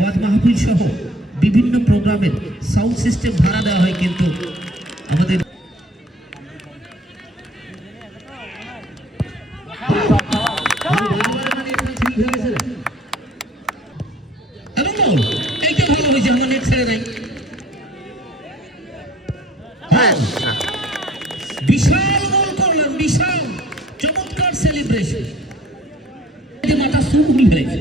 ওয়াজ মাহফিল সহ বিভিন্ন প্রোগ্রামের সাউন্ড সিস্টেম ভাড়া দেওয়া হয়, কিন্তু আমাদের এইটা ভালো হয়েছে, আমার নেট ছেড়ে নাই। বিশাল গোল করলেন, বিশাল চমৎকার সেলিব্রেশন, মাথা সুখ হয়েছে।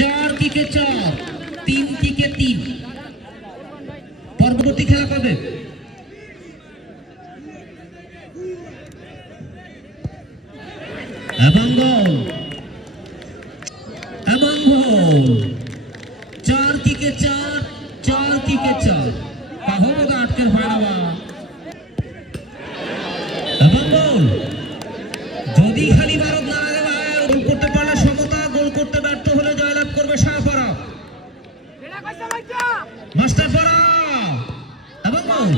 4 কিকে 4, 3 কিকে 3। পরবর্তী খেলা কবে? এবং গোল, এবং গোল। 4 কিকে 4, 4 কিকে 4। কাহবো আটকের ফায়নাবা এবং গোল। যদি খালি ভারত না গোল করতে পারলে সমতা, গোল করতে ব্যর্থ হলে জয়লাভ করবে শাহপাড়া। মাস্টার পাড়া এবং গোল।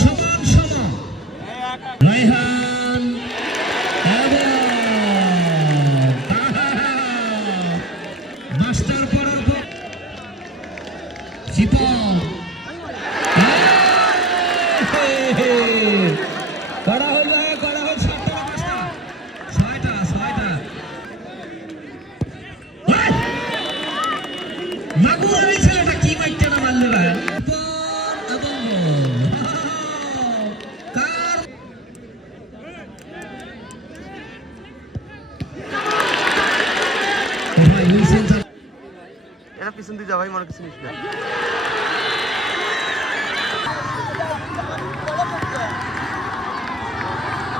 সমান সমান রায়হান এবং মাস্টার পাড়ার শিপন করা হল, করা হল। 6টা 6টা মাগুর এই ছেলেটা কি মাইরটা না মারলে ভাই। এবং কার ভাই হুইসেল, এরা পিছন দিয়ে যা ভাই, মনে কিছু নিস না।